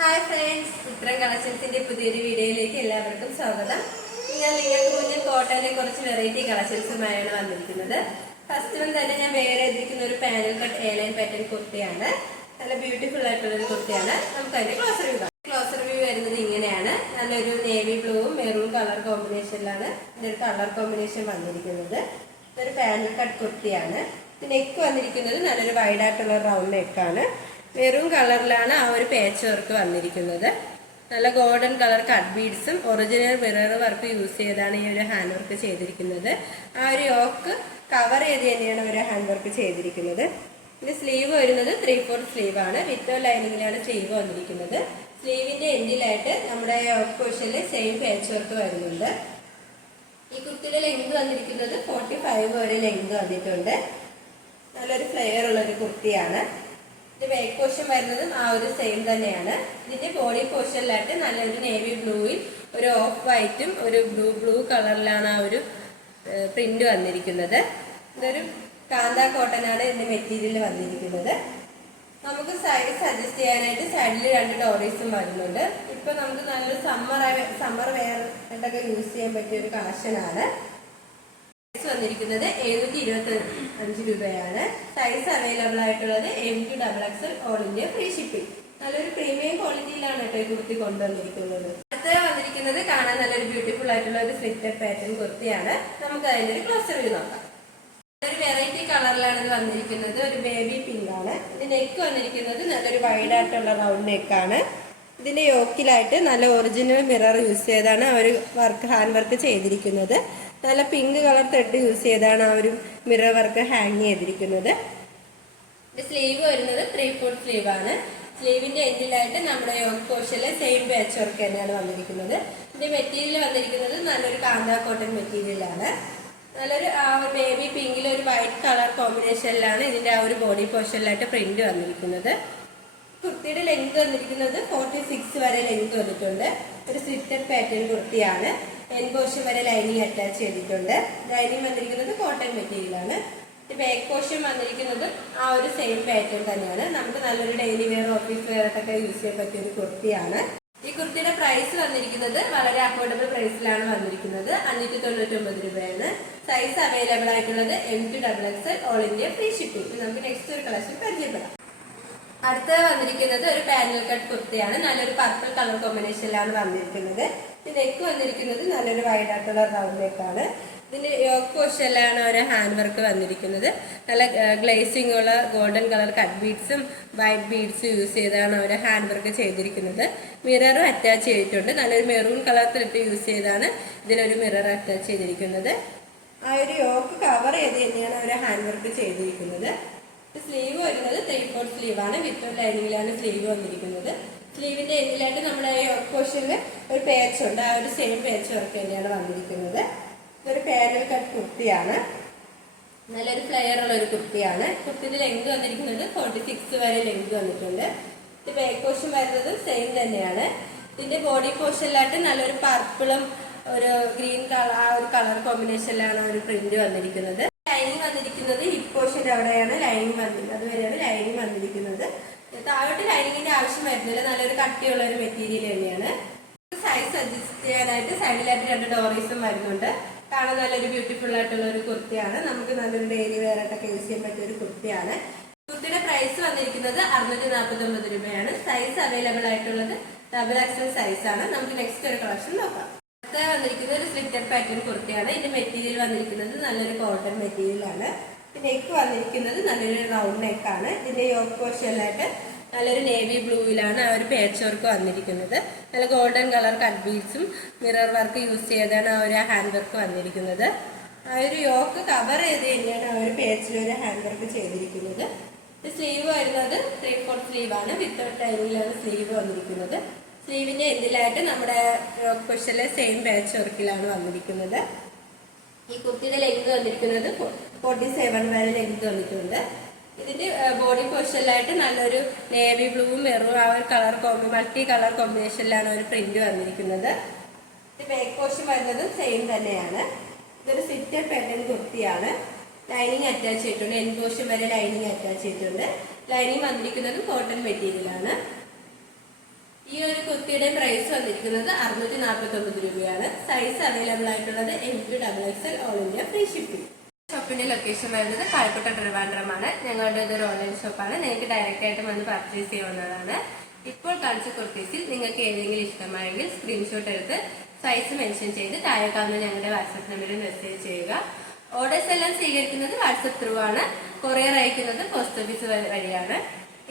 Hi friends, ചിത്രം കളക്ഷൻസിന്റെ പുതിയൊരു വീഡിയോയിലേക്ക് എല്ലാവർക്കും സ്വാഗതം. ഞാൻ നിങ്ങൾക്ക് മുന്നിൽ കോട്ടണിലെ കുറച്ച് വെറൈറ്റി കളക്ഷൻസുമായാണ് വന്നിരിക്കുന്നത്. ഫസ്റ്റ് വൺ തന്നെ ഞാൻ വേറെ എത്തിക്കുന്ന ഒരു പാനൽ കട്ട് എയർലൈൻ പാറ്റേൺ കുർത്തിയാണ്. നല്ല ബ്യൂട്ടിഫുൾ ആയിട്ടുള്ള ഒരു കുർത്തിയാണ്. നമുക്ക് അതിന്റെ ക്ലോസർ വ്യൂ കാണാം. ക്ലോസർ വ്യൂ വരുന്നത് ഇങ്ങനെയാണ്. നല്ലൊരു നേവി ബ്ലൂവും മെറൂൺ കളർ കോമ്പിനേഷനിലാണ് ഇതിന്റെ കളർ കോമ്പിനേഷൻ വന്നിരിക്കുന്നത്. ഇതൊരു പാനൽ കട്ട് കുർത്തിയാണ്. നെക്ക് വന്നിരിക്കുന്നത് നല്ലൊരു വൈഡ് ആയിട്ടുള്ള റൗണ്ട് നെക്കാണ്. മെറൂൺ കളറിലാണ് ആ ഒരു പാച്ച് വർക്ക് വന്നിരിക്കുന്നത്. നല്ല ഗോൾഡൻ കളർ കട്ട് ബീഡ്സും ഒറിജിനൽ മിറർ വർക്ക് യൂസ് ചെയ്താണ് ഈ ഒരു ഹാൻഡ് വർക്ക് ചെയ്തിരിക്കുന്നത്. ആ ഒരു യോക്ക് കവർ ചെയ്ത് തന്നെയാണ് ഒരു ഹാൻഡ് വർക്ക് ചെയ്തിരിക്കുന്നത്. ഇതിന്റെ സ്ലീവ് വരുന്നത് 3/4 സ്ലീവ് ആണ്. വിത്ത് ലൈനിങ്ങിലാണ് സ്ലീവ് വന്നിരിക്കുന്നത്. സ്ലീവിന്റെ എൻഡിലായിട്ട് നമ്മുടെ യോക്ക് പോർഷനിൽ സെയിം പാച്ച് വർക്ക് വരുന്നുണ്ട്. ഈ കുർത്തിയുടെ ലെങ്ത് വന്നിരിക്കുന്നത് 45 വരെ ലെങ്ത് വന്നിട്ടുണ്ട്. നല്ലൊരു ഫ്ലെയർ ഉള്ള ഒരു കുർത്തിയാണ്. ഇതിന്റെ ബാക്ക് പോർഷൻ വരുന്നതും ആ ഒരു സെയിം തന്നെയാണ്. ഇതിന്റെ ബോഡി പോർഷനിലായിട്ട് നല്ലൊരു നേവി ബ്ലൂയിൽ ഒരു ഓഫ് വൈറ്റും ഒരു ബ്ലൂ കളറിലാണ് ആ ഒരു പ്രിന്റ് വന്നിരിക്കുന്നത്. ഇതൊരു കാന്ത കോട്ടൺ ആണ് ഇതിന്റെ മെറ്റീരിയൽ വന്നിരിക്കുന്നത്. നമുക്ക് സൈസ് അഡ്ജസ്റ്റ് ചെയ്യാനായിട്ട് സൈഡിൽ 2 ഡോറീസും വരുന്നുണ്ട്. ഇപ്പൊ നമുക്ക് നല്ലൊരു സമ്മർ വെയർ ആയിട്ടൊക്കെ യൂസ് ചെയ്യാൻ പറ്റിയ ഒരു കളക്ഷനാണ്. വന്നിരിക്കുന്നത് 725 രൂപയാണ്. സൈസ് അവൈലബിൾ ആയിട്ടുള്ളത് M2XXL all India free shipping. നല്ലൊരു പ്രീമിയം ക്വാളിറ്റിയിലാണ് കേട്ടോ ഈ കുർത്തി കൊണ്ടുവന്നിരിക്കുന്നത്. അടുത്ത വന്നിരിക്കുന്നത് കാണാൻ നല്ലൊരു ബ്യൂട്ടിഫുൾ ആയിട്ടുള്ള ഒരു സ്ലിറ്റഡ് പാറ്റേൺ കുർത്തിയാണ്. നമുക്ക് അതിന്റെ ഒരു ക്ലോസർ വ്യൂ നോക്കാം. ഒരു വെറൈറ്റി കളറിലാണ് ഇത് വന്നിരിക്കുന്നത്. ഒരു ബേബി പിങ്ക് ആണ്. ഇത് നെക്ക് വന്നിരിക്കുന്നത് നല്ലൊരു വൈഡ് ആയിട്ടുള്ള റൗണ്ട് നെക്കാണ്. ഇതിന്റെ യോക്കിലായിട്ട് നല്ല ഒറിജിനൽ മിറർ യൂസ് ചെയ്താണ് ആ ഒരു ഹാൻഡ് വർക്ക് ചെയ്തിരിക്കുന്നത്. നല്ല പിങ്ക് കളർ ത്രെഡ് യൂസ് ചെയ്താണ് ആ ഒരു മിറർ വർക്ക് ഹാങ് ചെയ്തിരിക്കുന്നത്. സ്ലീവ് വരുന്നത് 3/4 സ്ലീവ് ആണ്. സ്ലീവിന്റെ എൻഡിലായിട്ട് നമ്മുടെ യോക്ക് പോർഷനിലെ സെയിം പാച്ച് വർക്ക് തന്നെയാണ് വന്നിരിക്കുന്നത്. ഇതിന്റെ മെറ്റീരിയൽ വന്നിരിക്കുന്നത് നല്ലൊരു കാന്ത കോട്ടൺ മെറ്റീരിയലാണ്. നല്ലൊരു ആ ഒരു ബേബി പിങ്കിൽ ഒരു വൈറ്റ് കളർ കോമ്പിനേഷനിലാണ് ഇതിന്റെ ആ ഒരു ബോഡി പോർഷനിലായിട്ട് പ്രിന്റ് വന്നിരിക്കുന്നത്. കുർത്തിയുടെ ലെങ്ത് വന്നിരിക്കുന്നത് 46 വരെ ലെങ്ത് വന്നിട്ടുണ്ട്. ഒരു സ്ലിറ്റഡ് പാറ്റേൺ കുർത്തിയാണ്. എൻ പോർഷൻ വരെ ലൈനിങ് അറ്റാച്ച് ചെയ്തിട്ടുണ്ട്. ലൈനിങ് വന്നിരിക്കുന്നത് കോട്ടൺ മെറ്റീരിയലാണ്. ബാക്ക് പോർഷൻ വന്നിരിക്കുന്നത് ആ ഒരു സെയിം പാറ്റേൺ തന്നെയാണ്. നമുക്ക് നല്ലൊരു ഡെയിലി വെയർ ഓഫീസ് വെയർ ഒക്കെ യൂസ് ചെയ്യാൻ പറ്റിയ ഒരു കുർത്തിയാണ്. ഈ കുർത്തിയുടെ പ്രൈസ് വന്നിരിക്കുന്നത് വളരെ അഫോർഡബിൾ പ്രൈസിലാണ് വന്നിരിക്കുന്നത്. 599 രൂപയാണ്. സൈസ് അവൈലബിൾ ആയിട്ടുള്ളത് M2XXL all India free shipping. നമുക്ക് നെക്സ്റ്റ് ഒരു കളക്ഷൻ പരിചയപ്പെടാം. അടുത്ത വന്നിരിക്കുന്നത് ഒരു പാനൽ കട്ട് കുർത്തിയാണ്. നല്ലൊരു പർപ്പിൾ കളർ കോമ്പിനേഷനിലാണ് വന്നിരിക്കുന്നത്. നെക്ക് വന്നിരിക്കുന്നത് നല്ലൊരു വൈഡ് ആയിട്ടുള്ള റൗണ്ട് നെക്കാണ്. ഇതിന്റെ യോക്ക് പോർഷനിലാണ് ഒരു ഹാൻഡ് വർക്ക് വന്നിരിക്കുന്നത്. നല്ല ഗ്ലേസിംഗ് ഉള്ള ഗോൾഡൻ കളർ കട്ട് ബീഡ്സും വൈറ്റ് ബീഡ്സും യൂസ് ചെയ്താണ് ഒരു ഹാൻഡ് വർക്ക് ചെയ്തിരിക്കുന്നത്. മിററും അറ്റാച്ച് ചെയ്തിട്ടുണ്ട്. നല്ലൊരു മെറൂൺ കളർ ത്രെഡ് യൂസ് ചെയ്താണ് ഇതിലൊരു മിറർ അറ്റാച്ച് ചെയ്തിരിക്കുന്നത്. ആ ഒരു യോക്ക് കവർ ചെയ്ത് തന്നെയാണ് ഒരു ഹാൻഡ് വർക്ക് ചെയ്തിരിക്കുന്നത്. സ്ലീവ് വരുന്നത് 3/4 സ്ലീവ് ആണ്. വിത്ത് ലൈനിങ്ങിലാണ് സ്ലീവ് വന്നിരിക്കുന്നത്. സ്ലീവിന്റെ എൻഡിലായിട്ട് നമ്മുടെ യോക്ക് പോർഷനിൽ ഒരു പാച്ച് ഉണ്ട്. ആ ഒരു സെയിം പാച്ച് വർക്ക് തന്നെയാണ് വന്നിരിക്കുന്നത്. ഇതൊരു പാനൽ കട്ട് കുർത്തിയാണ്. നല്ലൊരു ഫ്ലെയർ ഉള്ള ഒരു കുർത്തിയാണ്. കുർത്തിയുടെ ലെങ്ത് വന്നിരിക്കുന്നത് 46 വരെ ലെങ്ത് വന്നിട്ടുണ്ട്. ഇത് ബാക്ക് പോർഷൻ വരുന്നത് സെയിം തന്നെയാണ്. ഇതിന്റെ ബോഡി പോർഷനിലായിട്ട് നല്ലൊരു പർപ്പിളും ഒരു ഗ്രീൻ കളർ ആ ഒരു കളർ കോമ്പിനേഷനിലാണ് ഒരു പ്രിന്റ് വന്നിരിക്കുന്നത്. ലൈനിങ് വന്നിരിക്കുന്നത് ഹിപ്പ് പോർഷന്റെ അവിടെയാണ് ലൈനിങ് വന്നിരിക്കുന്നത്. അതുവരെയാണ് ലൈനിങ് വന്നിരിക്കുന്നത്. താഴോട്ട് ലൈനിങ്ങിന്റെ ആവശ്യം വരുന്നില്ല. നല്ലൊരു കട്ടിയുള്ള ഒരു മെറ്റീരിയൽ തന്നെയാണ്. സൈസ് അഡ്ജസ്റ്റ് ചെയ്യാനായിട്ട് സൈഡിലായിട്ട് 2 ഡോറീസും വരുന്നുണ്ട്. കാണാൻ നല്ലൊരു ബ്യൂട്ടിഫുൾ ആയിട്ടുള്ള ഒരു കുർത്തിയാണ്. നമുക്ക് നല്ലൊരു ഡെയിലി വെയർ ആയിട്ടൊക്കെ യൂസ് ചെയ്യാൻ പറ്റിയ ഒരു കുർത്തിയാണ്. കുർത്തിയുടെ പ്രൈസ് വന്നിരിക്കുന്നത് 649 രൂപയാണ്. സൈസ് അവൈലബിൾ ആയിട്ടുള്ളത് XXL സൈസ് ആണ്. നമുക്ക് നെക്സ്റ്റ് ഒരു കളക്ഷൻ നോക്കാം. അടുത്ത വന്നിരിക്കുന്നത് ഒരു സ്ലിറ്റഡ് പാറ്റേൺ കുർത്തിയാണ്. ഇതിന്റെ മെറ്റീരിയൽ വന്നിരിക്കുന്നത് നല്ലൊരു കോട്ടൺ മെറ്റീരിയൽ ആണ്. നെക്ക് വന്നിരിക്കുന്നത് നല്ലൊരു റൗണ്ട് നെക്കാണ്. ഇതിന്റെ യോക്ക് പോർഷനിലായിട്ട് നല്ലൊരു നേവി ബ്ലൂവിലാണ് ആ ഒരു പാച്ച് വർക്ക് വന്നിരിക്കുന്നത്. നല്ല ഗോൾഡൻ കളർ കട്ട് ബീഡ്സും മിറർ വർക്ക് യൂസ് ചെയ്താണ് ആ ഒരു ഹാൻഡ് വർക്ക് വന്നിരിക്കുന്നത്. ആ ഒരു യോക്ക് കവർ ചെയ്ത് തന്നെയാണ് ആ ഒരു പാച്ചിൽ ഒരു ഹാൻഡ് വർക്ക് ചെയ്തിരിക്കുന്നത്. സ്ലീവ് വരുന്നത് 3/4 സ്ലീവ് ആണ്. വിത്തൗട്ട് ലൈനിങ്ങിലാണ് സ്ലീവ് വന്നിരിക്കുന്നത്. സ്ലീവിന്റെ എൻഡിലായിട്ട് നമ്മുടെ യോക്ക് പോർഷനിലെ സെയിം പാച്ച് വർക്കിലാണ് വന്നിരിക്കുന്നത്. ഈ കുർത്തിയുടെ ലെങ്ത് വന്നിരിക്കുന്നത് 47 വരെ ലെങ്ത് വന്നിട്ടുണ്ട്. ഇതിന്റെ ബോഡി പോർഷനിലായിട്ട് നല്ലൊരു നേവി ബ്ലൂവും മെറൂൺ ആ ഒരു കളർ മൾട്ടി കളർ കോമ്പിനേഷനിലാണ് ഒരു പ്രിന്റ് വന്നിരിക്കുന്നത്. ഇത് ബാക്ക് പോർഷൻ വരുന്നത് സെയിം തന്നെയാണ്. ഇതൊരു സ്ലിറ്റഡ് പാറ്റേൺ കുർത്തിയാണ്. ലൈനിങ് അറ്റാച്ച് ചെയ്തിട്ടുണ്ട്. എൻ പോർഷൻ വരെ ലൈനിങ് അറ്റാച്ച് ചെയ്തിട്ടുണ്ട്. ലൈനിങ് വന്നിരിക്കുന്നത് കോട്ടൺ മെറ്റീരിയലാണ്. ഈ ഈ ഒരു കുർത്തിയുടെ പ്രൈസ് വന്നിരിക്കുന്നത് 649 രൂപയാണ്. സൈസ് അവൈലബിൾ ആയിട്ടുള്ളത് M2XXL all India free shipping. ഷോപ്പിന്റെ ലൊക്കേഷൻ വരുന്നത് കായക്കോട്ട ട്രിവാൻഡ്രമാണ്. ഞങ്ങളുടെ ഇതൊരു ഓൺലൈൻ ഷോപ്പാണ്. നിങ്ങൾക്ക് ഡയറക്റ്റ് ആയിട്ട് വന്ന് പർച്ചേസ് ചെയ്യാവുന്നതാണ്. ഇപ്പോൾ കാണിച്ച കുർത്തീസിൽ നിങ്ങൾക്ക് ഏതെങ്കിലും ഇഷ്ടമായെങ്കിൽ സ്ക്രീൻഷോട്ട് എടുത്ത് സൈസ് മെൻഷൻ ചെയ്ത് താഴെ കാണുന്ന ഞങ്ങളുടെ വാട്സ്ആപ്പ് നമ്പറിൽ മെസ്സേജ് ചെയ്യുക. ഓർഡേഴ്സ് എല്ലാം സ്വീകരിക്കുന്നത് വാട്സ്ആപ്പ് ത്രൂ ആണ്. കൊറിയർ അയക്കുന്നത് പോസ്റ്റ് ഓഫീസ് വഴിയാണ്.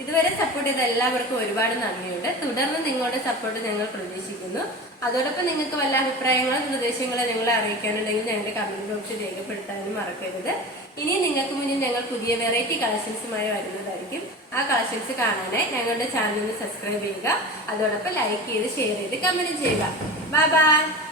ഇതുവരെ സപ്പോർട്ട് ചെയ്ത എല്ലാവർക്കും ഒരുപാട് നന്ദിയുണ്ട്. തുടർന്ന് നിങ്ങളുടെ സപ്പോർട്ട് ഞങ്ങൾ പ്രതീക്ഷിക്കുന്നു. അതോടൊപ്പം നിങ്ങൾക്ക് വല്ല അഭിപ്രായങ്ങളോ നിർദ്ദേശങ്ങളോ ഞങ്ങളെ അറിയിക്കാനുണ്ടെങ്കിൽ ഞങ്ങളുടെ കമന്റ് ബോക്സിൽ രേഖപ്പെടുത്താനും മറക്കരുത്. ഇനി നിങ്ങൾക്ക് മുന്നിൽ ഞങ്ങൾ പുതിയ വെറൈറ്റി കളക്ഷൻസുമായി വരുന്നതായിരിക്കും. ആ കളക്ഷൻസ് കാണാനായി ഞങ്ങളുടെ ചാനലിന് സബ്സ്ക്രൈബ് ചെയ്യുക. അതോടൊപ്പം ലൈക്ക് ചെയ്ത് ഷെയർ ചെയ്ത് കമന്റ് ചെയ്യുക. Bye bye.